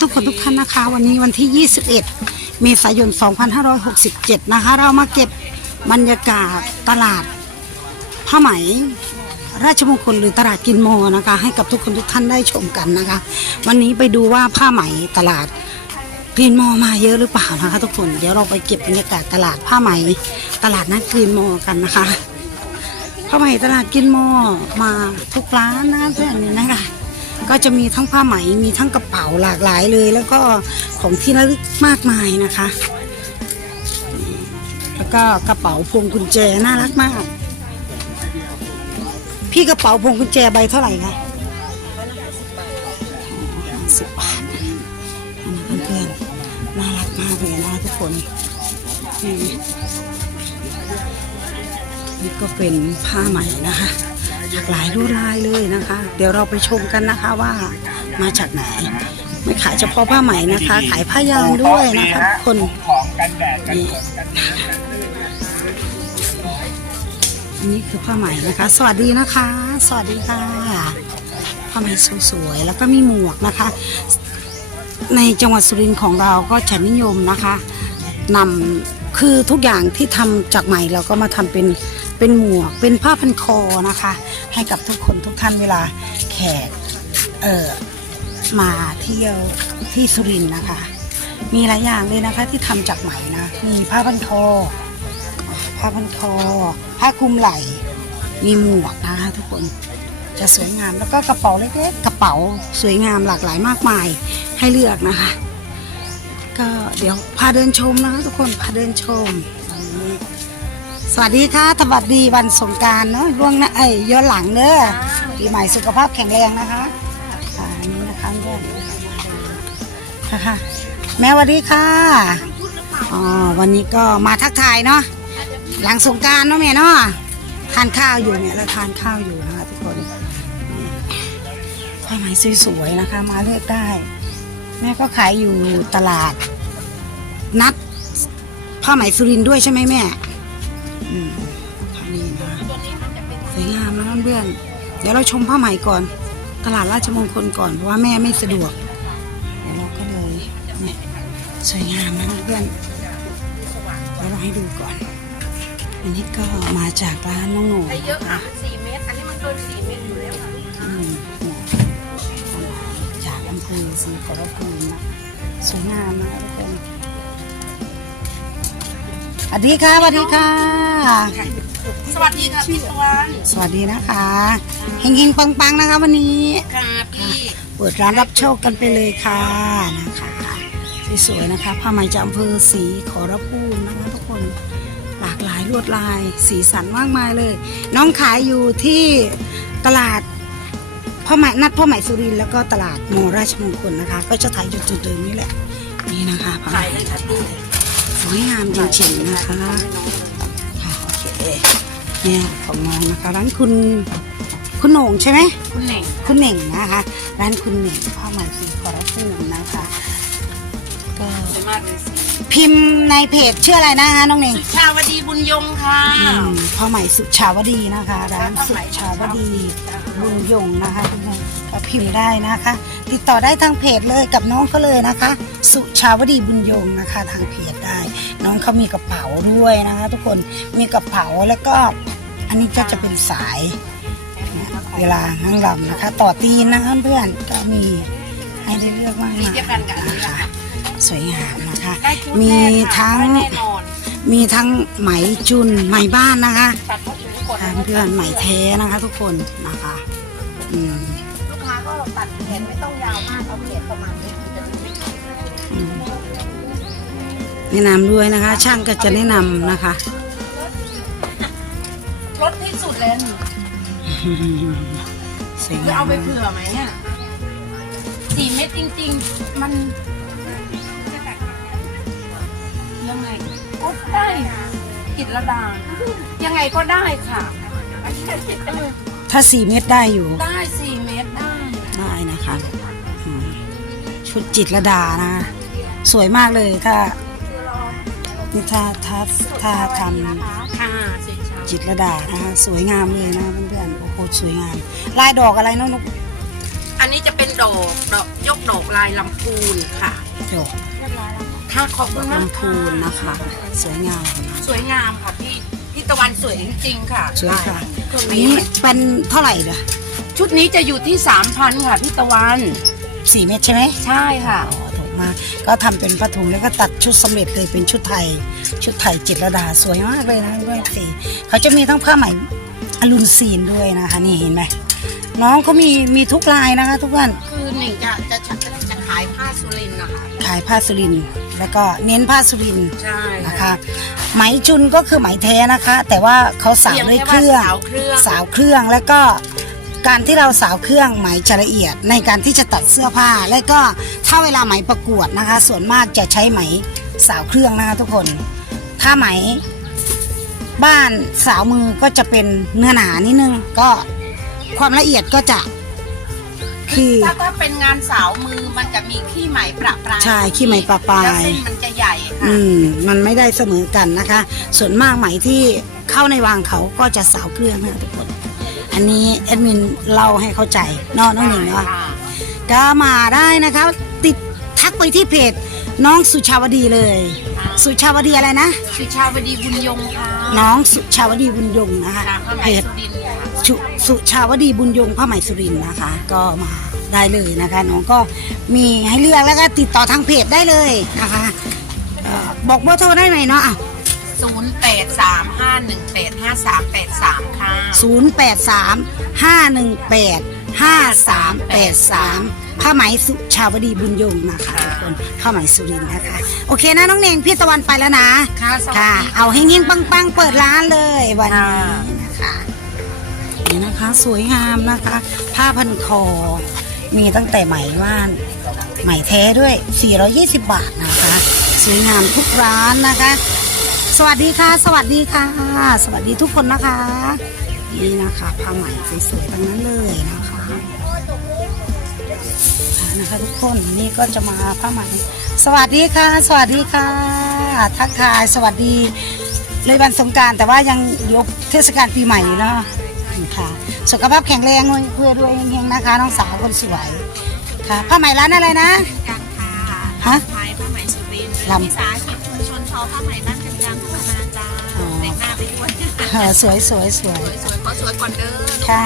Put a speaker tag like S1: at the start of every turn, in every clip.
S1: ทุกคนทุกท่านนะคะ วันนี้วันที่ 21 เมษายน 2567 นะคะ เรามาเก็บบรรยากาศตลาดผ้าไหมราชมงคลหรือตลาดกินโมนะคะ ให้กับทุกคนทุกท่านได้ชมกันนะคะ วันนี้ไปดูว่าผ้าไหมตลาดกรีนโมมาเยอะหรือเปล่านะคะทุกคนเดี๋ยวเราไปเก็บบรรยากาศตลาดผ้าไหมตลาดนัดกรีนโมกันนะคะผ้าไหมตลาดกินโมมาทุกร้านนะเพื่อนนี่นะคะ ก็จะมีทั้งผ้าไหมมีทั้งกระเป๋าหลากหลายเลย แล้วก็ของที่ระลึกมากมายนะคะ แล้วก็กระเป๋าพวงกุญแจน่ารักมาก พี่กระเป๋าพวงกุญแจใบเท่าไหร่คะสิบบาทเพื่อนๆน่ารักมากเลยนะทุกคนนี่นี่ก็เป็นผ้าไหมนะคะ หลากหลายลวดลายเลยนะคะ เดี๋ยวเราไปชมกันนะคะว่ามาจากไหน ไม่ขายเฉพาะผ้าไหมนะคะ ขายผ้ายางด้วยนะคะทุกคน
S2: ของกันแดดกัน
S1: นี่
S2: ฝนกัน
S1: อันนี้คือผ้าไหมนะคะ สวัสดีนะคะ สวัสดีค่ะผ้าไหมสวยๆแล้วก็มีหมวกนะคะ ในจังหวัดสุรินทร์ของเราก็จะนิยมนะคะนำคือทุกอย่างที่ทำจากไหมเราก็มาทำเป็น เป็นหมวกเป็นผ้าพันคอนะคะ ให้กับทุกคนทุกท่านเวลาแขกเออมาเที่ยวที่สุรินทร์นะคะ มีหลายอย่างเลยนะคะที่ทำจากไหมนะ มีผ้าพันคอ ผ้าพันคอ ผ้าคลุมไหล่มีหมวกนะคะทุกคนจะสวยงามแล้วก็กระเป๋าเล็กๆกระเป๋าสวยงามหลากหลายมากมายให้เลือกนะคะ ก็เดี๋ยวพาเดินชมนะคะทุกคนพาเดินชม วัสดีค่ะสวัสดีวันสงการเนาะล่วงหนะเอ้ยย้อนหลังเนอะปีใหม่สุขภาพแข็งแรงนะคะอ่านี่นะคะเพื่อนนะคะแม่สวัสดีค่ะอ๋อวันนี้ก็มาทักทายเนาะหลังสงการเนาะแม่เนาะทานข้าวอยู่เนี่ยเราทานข้าวอยู่นะคะทุกคนผ้าไหมสวยๆนะคะ มาเลือกได้ แม่ก็ขายอยู่ตลาด นัดผ้าไหมสุรินด้วยใช่ไหมแม่ อืมผ้านี้นะสวยงามนะเพื่อนๆเดี๋ยวเราชมผ้าไหมก่อน ตลาดราชมงคลก่อนเพราะว่าแม่ไม่สะดวกเดี๋ยวเราก็เลยเนี่ยสวยงามนะเพื่อนเดี๋ยวเราให้ดูก่อน อันนี้ก็มาจากร้านน้องหนู
S3: เยอะค่ะสี่เมตรอันนี้มันเกินสี่เมตรอยู่แล้วค่ะ
S1: อืมจากอำเภอศรีขอรภูมินะสวยงามนะทุกคน สวัสดีค่ะสวัสดีค่ะ
S3: สวัสดีค่ะพี่ตะวัน
S1: สวัสดีนะคะเฮงๆปังๆนะคะวันนี้
S3: ค่ะพี่
S1: เปิดร้านรับโชคกันไปเลยค่ะนะคะสวยๆนะคะผ้าไหมจากอำเภอศรีขอรภูมินะคะทุกคนหลากหลายลวดลาย สีสันมากมายเลย น้องขายอยู่ที่ตลาดผ้าไหมนัดผ้าไหมสุรินทร์แล้วก็ตลาดโมราชมงคลนะคะ ก็จะถ่ายอยู่จุดเดิมนี่แหละนี่นะคะผ้าไหม
S3: ขายเลยค่ะพี่
S1: ส วยงามจริงๆนะคะค่ะโอเคเนี่ยของน้องนะคะร้านคุณคุณโหน่งใช่ไหม
S3: คุณเหน่ง
S1: คุณเหน่งนะคะ ร้านคุณเหน่งผ้าไหมสีขอรภูมินะคะก็
S3: สวยมากเลยสิ
S1: พิมพ์ในเพจชื่ออะไรนะคะน้องเหน่ง
S3: ชาวดีบุญยงค่ะ
S1: อืมผ้าไหมสุชาวดีนะคะ ร้านสุชาวดีบุญยงนะคะทุกคนก็ พิมพ์ได้นะคะ ติดต่อได้ทางเพจเลยกับน้องเขาเลยนะคะ สุชาวดีบุญยงนะคะทางเพจได้ น้องเขามีกระเป๋าด้วยนะคะ ทุกคนมีกระเป๋าแล้วก็อันนี้ก็จะเป็นสายเวลานั่งลำนะคะ ต่อตีนนะคะเพื่อนก็มีให้ได้เลือกมากมายนะคะสวยงามนะคะ
S3: ได้ชุด
S1: มี
S3: แน่ค่ะ
S1: ทั้ง
S3: ได้แน่นอน
S1: มีทั้งไหมจุนไหมบ้านนะคะ
S3: ตัดทุกชุดก่อน
S1: ทางเพื่อนไหมแท้นะคะทุกคนนะคะ อืม
S3: ลูกค้าก็ ตัดแขนไม่ต้องยาวมากเอาเขนประมาณนี้จะดูไม่ขาด
S1: อืมแนะนำด้วยนะคะ ช่างก็จะแนะนำนะคะ
S3: ลดที่สุดเลยนี่
S1: สวย
S3: จะ
S1: งา
S3: เอา
S1: ม
S3: ไปเผื่อไหมอะสี่เมตรจริง ๆ มันยังไงก็ได้กิจระดายังไงก็ได้ค่ะ
S1: ถ้าสี่เมตรได้อยู่
S3: ได้
S1: นะคะอืมชุดจิตรลดานะ สวยมากเลยถ้านี่ถ้าถ้าถ้าทำ
S3: ค่ะสีชา
S1: จิตรลดานะคะสวยงามเลยนะเพื่อนๆโอ้โหสวยงาม ลายดอกอะไรเนาะนุก
S3: อันนี้จะเป็นดอกดอกยกดอกลายลำพูนค่ะ
S1: ดอก
S3: ค่ะขอบคุณมาก
S1: ลำพูนนะคะ สวยงามนะ
S3: สวยงามค่ะพี่พี่ตะวันสวยจริงๆค่ะ
S1: สวยค่ะ
S3: เครื่อง
S1: อัน
S3: นี้
S1: นี้เป็นเท่าไหร่ล่ะ
S3: ชุดนี้จะอยู่ที่สามพันค่ะพี่ตะวัน
S1: สี่เมตรใช่ไหม
S3: ใช่ค่ะ
S1: อ๋อถูกมากก็ทำเป็นผ้าถุงแล้วก็ตัดชุดสำเร็จเลยเป็นชุดไทย ชุดไทยจิตรลดาสวยมากเลยนะด้วยสีเขาจะมีทั้งผ้าไหมอลูนซีนด้วยนะคะ นี่เห็นไหมน้องเขามีมีทุกลายนะคะ ทุกท่าน
S3: คือหนึ่งจะจะจะจะขายผ้าสุรินทร์นะคะ
S1: ขายผ้าสุรินทร์แล้วก็เน้นผ้าสุรินทร์
S3: ใช่
S1: นะคะ ไหมจุนก็คือไหมแท้นะคะ แต่ว่าเขาสาวด้วยเครื่อง
S3: สาวเครื่อง
S1: สาวเครื่องแล้วก็ การที่เราสาวเครื่องไหมจะละเอียด ในการที่จะตัดเสื้อผ้า และก็ถ้าเวลาไหมประกวดนะคะ ส่วนมากจะใช้ไหมสาวเครื่องนะคะทุกคน ถ้าไหมบ้านสาวมือก็จะเป็นเนื้อหนานิดนึงก็ความละเอียดก็จะคือ
S3: ถ้าถ้าเป็นงานสาวมือมันจะมีขี้ไหมประปราย
S1: ใช่ขี้ไหมประปราย
S3: แล้วเส้นมันจะใหญ่ค่ะ
S1: อืมมันไม่ได้เสมอกันนะคะ ส่วนมากไหมที่เข้าในวางเขาก็จะสาวเครื่องนะทุกคน อันนี้แอดมินเล่าให้เข้าใจเนอะน้องหนิงเนาะ
S3: ค่ะ
S1: ก็มาได้นะคะติดทักไปที่เพจน้องสุชาวดีเลย สุชาวดีอะไรนะ
S3: สุชาวดีบุญยงค่ะ
S1: น้องสุชาวดีบุญยงนะคะ
S3: ค่ะผ้าไหม
S1: เพจ
S3: สุรินทร์ค่ะ
S1: สุสุชาวดีบุญยงผ้าไหมสุรินทร์นะคะ ก็มาได้เลยนะคะน้องก็มีให้เลือกแล้วก็ติดต่อทางเพจได้เลยนะคะเอ่อบอกเบอร์โทรได้ไหมเนาะ อะ
S3: ศูนย์แปดสามห้าหนึ่งแปดห้าสามแปดสามค่ะ
S1: 0 8 3 5 1 8 5 3 8 3 ผ้าไหมสุชาวดีบุญยงนะคะทุกคนผ้าไหมสุรินทร์นะคะ โอเคนะน้องเนงพี่ตะวันไปแล้วนะ
S3: ค่ะสวัส
S1: ค่ะ
S3: ดี
S1: เอาให้เงี้ยงปังๆ เปิดร้านเลยวันนี้นะคะนี่นะคะสวยงามนะคะ ผ้าพันคอ มีตั้งแต่ไหมว่าน ไหมแท้ด้วย 420 บาทนะคะ สวยงามทุกร้านนะคะ สวัสดีค่ะ สวัสดีค่ะ สวัสดีทุกคนนะคะ นี่นะคะผ้าไหมสวยๆทั้งนั้นเลยนะคะนะคะทุกคนนี่ก็จะมาผ้าไหมสวัสดีค่ะ สวัสดีค่ะ ทักทายสวัสดีเลยวันสงกรารแต่ว่ายังยกเทศกาลปีใหม่อยู่เนาะค่ะสุขภาพแข็งแรงด้วยเพื่อด้วยเฮงๆนะคะ น้องสาวคนสวยค่ะผ้าไหมร้านอะไรนะ
S2: กันค่ะ
S1: ฮะ
S2: ไทยผ้าไหมสุรินทร์
S1: ลำ
S2: วิสาหกิจชุมชนชอผ้าไหมบ้าน ด้วย
S1: เออสวยสวยสวย
S2: สวยๆขอสวยก่อนเด้อ
S1: ค่ะ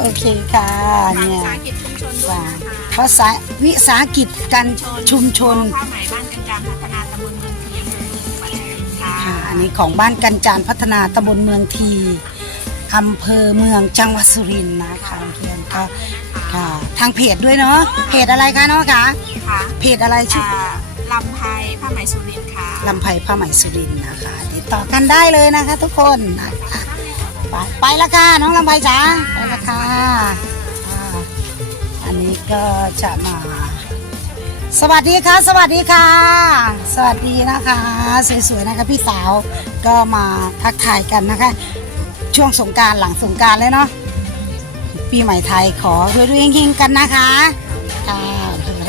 S1: โอเคค่ะ
S2: ทาง
S1: เนี่
S2: วิ
S1: ย
S2: สาหกิจชุมชนด้วย
S1: ว่า
S2: นะคะ
S1: ภาษาวิสาหกิจการชุมชน
S2: ผ้าไหมบ้านกันจังพัฒนาตำบลเมืองเทียนอำเภอเมืองปทุมค่ะ
S1: ค่ะอันนี้ของบ้านกันจานพัฒนาตำบลเมืองทีอำเภอเมืองจังหวัดสุรินทร์นะคะเพื่อนก็ค่ะทางเพจด้วยเนาะเพจอะไรคะเนาะคะ
S2: ค่ะ
S1: เพจอะไรชื่อ
S2: อ่า ลำไพผ้าไหมสุรินทร์ค่ะ
S1: ลำไพผ้าไหมสุรินทร์นะคะ ติดต่อกันได้เลยนะคะ ทุกคนนะคะไปไปละค่ะน้องลำไพจ๋าไปละค่ะอันนี้ก็จะมา สวัสดีค่ะ สวัสดีค่ะ สวัสดีนะคะสวยๆนะคะพี่สาวก็มาทักทายกันนะคะ ช่วงสงการหลังสงการเลยเนาะปีใหม่ไทยขอด้วยด้วยเฮงๆกันนะคะค่ะ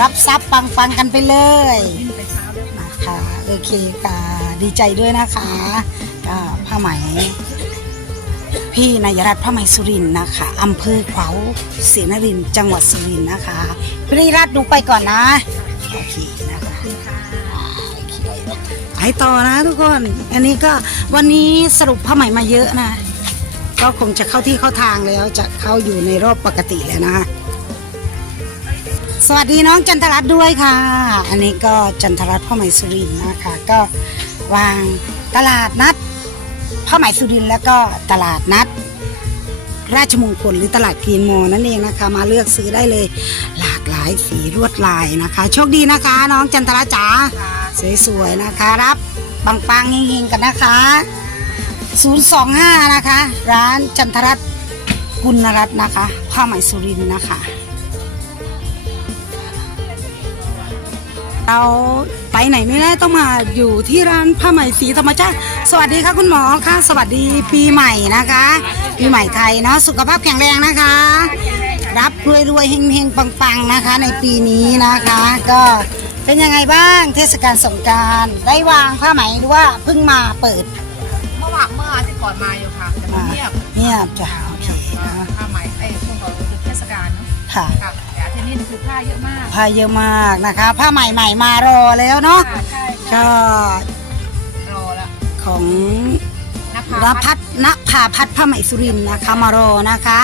S1: รับทรัพย์ปังๆกันไปเลย นะคะโอเคค่ะดีใจด้วยนะคะก็ผ้าไหม พี่นายรัตน์ผ้าไหมสุรินทร์นะคะอำเภอขวาวศรีนรินทร์จังหวัดสุรินทร์นะคะพี่รัตน์ดูไปก่อนนะโอเคนะคะโอเคไปต่อนะทุกคน อันนี้ก็วันนี้สรุปผ้าไหมมาเยอะนะก็คงจะเข้าที่เข้าทางแล้วจะเข้าอยู่ในรอบปกติแล้วนะคะ สวัสดีน้องจันทรัตด้วยค่ะ อันนี้ก็จันทรัตน์ผ้าไหมสุรินทร์นะคะ ก็วางตลาดนัดผ้าไหมสุรินทร์แล้วก็ตลาดนัด ราชมงคลหรือตลาดกรีนมอลล์นั่นเองนะคะ มาเลือกซื้อได้เลย หลากหลายสีลวดลายนะคะ โชคดีนะคะ น้องจันทรัตจ๋าสวยๆนะคะรับปังๆเฮงๆกันนะคะ 025 นะคะ ร้านจันทรัตน์กุณรัตน์นะคะผ้าไหมสุรินทร์นะคะ เราไปไหนไม่ได้ต้องมาอยู่ที่ร้านผ้าไหมสีธรรมชาติ สวัสดีค่ะคุณหมอค่ะ สวัสดีปีใหม่นะคะ ปีใหม่ไทยเนาะสุขภาพแข็งแรงนะคะ รับรวยรวยๆเฮงเฮงปังปังๆนะคะ ในปีนี้นะคะ ก็เป็นยังไงบ้างเทศกาลสงกรารได้วางผ้าไหมหรือว่าเพิ่งมาเปิด
S2: เมื่อวานเมื่ออาทิตย์ก่อนมาอยู่ค่ะแต่มันเงียบ
S1: เงียบจ้ะโอเค
S2: เงียบ
S1: นะ
S2: ผ้าไหมไอ้พวกเราเทศกาลเนาะ
S1: ค่ะ
S2: ค่ะแต่อาทิตย์นี้นี่คือผ้าเยอะมาก
S1: ผ้าเยอะมากนะคะ ผ้าใหม่ๆมารอแล้วเนาะ
S2: ค่ะใช่ใช่
S1: ก็
S2: รอละ
S1: ของ
S2: น
S1: น
S2: ภา
S1: พัฒนภาพัฒน์ผ้าไหมสุรินทร์นะคะมารอนะคะ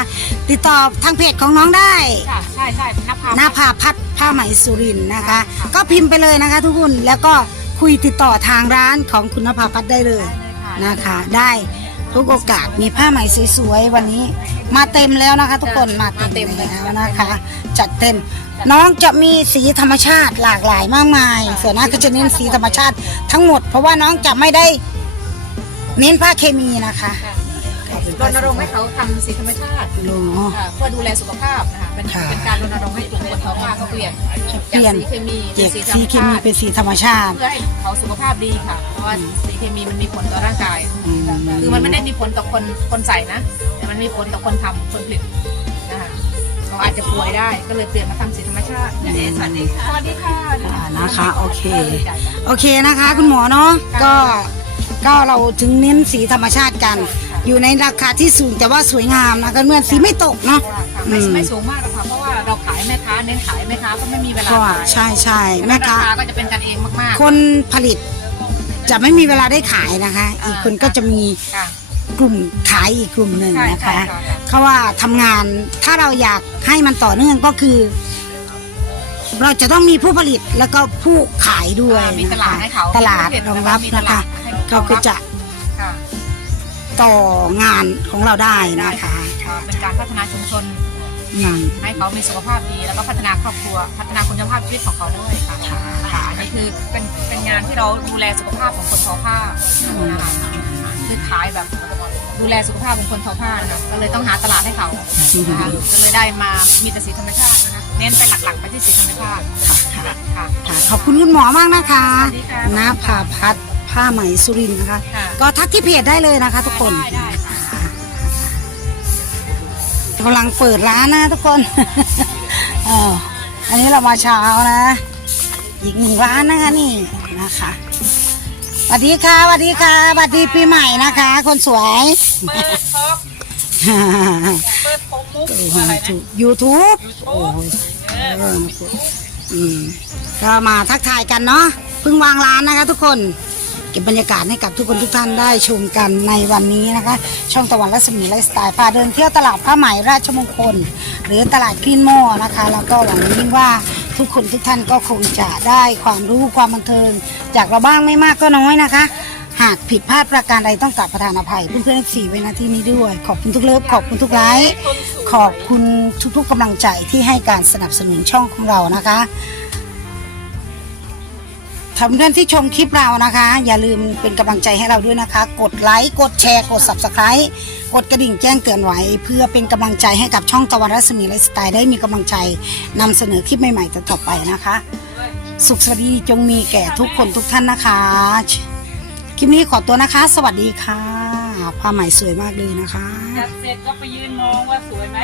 S1: ติดต่อทางเพจของน้องได้
S2: ค่ะใช่ใช่นภา
S1: หน้าภาพัฒน์ผ้าไหมสุรินทร์นะคะ
S2: ค่ะ
S1: ก็พิมพ์ไปเลยนะคะ ทุกคนแล้วก็คุยติดต่อทางร้านของคุณนภาพัฒน์ได้เลย
S2: ได้เลยค่ะ
S1: นะคะ ได้ทุกโอกาสมีผ้าไหมสวยๆวันนี้ มาเต็มแล้วนะคะ ทุกคนมาเต็มแล้วนะคะ จัดเต็ม น้องจะมีสีธรรมชาติหลากหลายมากมายส่วนน้าก็จะเน้นสีธรรมชาติทั้งหมด เพราะว่าน้องจะไม่ได้เน้นผ้าเคมีนะคะ
S2: รณรงค์ให้เขาทำสีธรรมชาติ
S1: โล
S2: ค่ะเพื่อดูแลสุขภาพนะคะเป็น
S1: ค่ะ
S2: เป็นการรณรงค์ให้กลุ่มคนท้องผ้าเขาเปลี่ยน
S1: เปลี่ยน
S2: จากสีเคมี
S1: เจ็
S2: เป็น
S1: ก
S2: สีธร
S1: สี
S2: รม
S1: เค
S2: ชา
S1: มี
S2: ติ
S1: เป็นสีธรรมชาติ
S2: เพื่อให้เขาสุขภาพดีค่ะเพราะว่าสีเคมีมันมีผลต่อร่างกาย
S1: อืม
S2: คือมันไม่ได้มีผลต่อคนคนใส่นะแต่ มันมีผลต่อคนทำคนผลิตนะคะเราอาจจะป่วยได้ก็เลยเปลี่ยนมาทำสีธรรมชาติสวัสดีค่ะสวัสดีค่ะ
S1: อ่านะคะโอเคโอเคนะคะ คุณหมอเนาะก็ก็เราถึงเน้นสีธรรมชาติกัน อยู่ในราคาที่สูงแต่ว่าสวยงามนะคะเมื่อสีไม่ตกเนาะ
S2: ไม่
S1: อืม
S2: ไม่สูงมากหรอกค่ะเพราะว่าเราขายแม่ค้าเน้นขายแม่ค้าก็ไม่มีเวลา
S1: ก็
S2: ขาย
S1: ใช่ใช่
S2: แม่
S1: แม่
S2: ค้า
S1: ค้า
S2: ก็จะเป็นกันเองมาก
S1: คนผลิตจะไม่มีเวลาได้ขายนะคะ อีกคนก็จะมี
S2: ๆค่ะ
S1: กลุ่มขายอีกกลุ่มหนึ่ง
S2: ใช่
S1: นะ
S2: ใช่
S1: คะ
S2: ค่ะ
S1: เขาว่าทำงานถ้าเราอยากให้มันต่อเนื่องก็คือ เราจะต้องมีผู้ผลิตแล้วก็ผู้ขายด้วย
S2: มีตลาดให้เขา
S1: ตลาดรองรับ
S2: มีต
S1: นะ
S2: ลา
S1: คะ
S2: ดให้
S1: เขาก็จะ
S2: ค่ะ
S1: ต่องานของเราได้นะคะ
S2: เป็นการพัฒนาชุมชน
S1: อืม
S2: ให้เขามีสุขภาพดีแล้วก็พัฒนาครอบครัว พัฒนาคุณภาพชีวิตของเขาด้วยค่ะ
S1: ค่ะ
S2: ค่ะอันนี้คือเป็นเป็นงานที่เราดูแลสุขภาพของคนทอผ้านะคะคือขายแบบ ดูแลสุขภาพของคนทอผ้านะคะก็เลยต้องหาตลาดให้เขานะคะก็เลยได้มามีแต่สีธรรมชาตินะคะเน้นไปหลักๆไปที่สีธรรมชาติ
S1: ค่ะค่ะ
S2: ค่ะ
S1: ค่ะขอบคุณคุณหมอมากนะคะ
S2: สวัสดีค่ะ
S1: น้าผ่าพัดผ้าไหมสุรินทร์นะคะ
S2: ค่ะ
S1: ก็ทักที่เพจได้เลยนะคะทุกคน
S2: ได้ได้ค่ะ
S1: กำลังเปิดร้านนะทุกคนเอออันนี้เรามาเช้านะ อีกหนึ่งร้านนะคะนี่นะคะ สวัสดีค่ะสวัสดีค่ะสวัสดีปีใหม่นะคะ คนสวย
S2: เปิดท็อปเปิดผมมุกอะไรนะ
S1: ยูทูบโอ้ยเอออืมก็มาทักทายกันเนาะเพิ่งวางร้านนะคะ ทุกคนเก็บบรรยากาศให้กับทุกคนทุกท่านได้ชมกันในวันนี้นะคะ ช่องตะวันรัศมีไลฟ์สไตล์พาเดินเที่ยวตลาดผ้าไหมราชมงคล หรือตลาดกรีนโมอนะคะ แล้วก็หวังยิ่งว่า ทุกคนทุกท่านก็คงจะได้ความรู้ความบันเทิง จากเราบ้างไม่มากก็น้อยนะคะ หากผิดพลาดประการใดต้องกราบประธานอภัยเพื่อนๆสี่เวนาที่นี้ด้วย ขอบคุณทุกเลิฟขอบคุณทุกไลค์ขอบคุณทุกๆกำลังใจที่ให้การสนับสนุนช่องของเรานะคะ ทำเพื่อนที่ชมคลิปเรานะคะ อย่าลืมเป็นกำลังใจให้เราด้วยนะคะ กดไลค์กดแชร์กด subscribe กดกระดิ่งแจ้งเตือนไว้ เพื่อเป็นกำลังใจให้กับช่องตะวันรัศมีไลฟ์สไตล์ได้มีกำลังใจนำเสนอคลิปใหม่ๆต่อไปนะคะ สุขสวัสดีจงมีแก่ทุกคนทุกท่านนะคะ คลิปนี้ขอตัวนะคะ สวัสดีค่ะผ้าไหมสวยมากเลยนะคะ
S2: จัดเสร็จก็ไปยืนมองว่าสวยไหม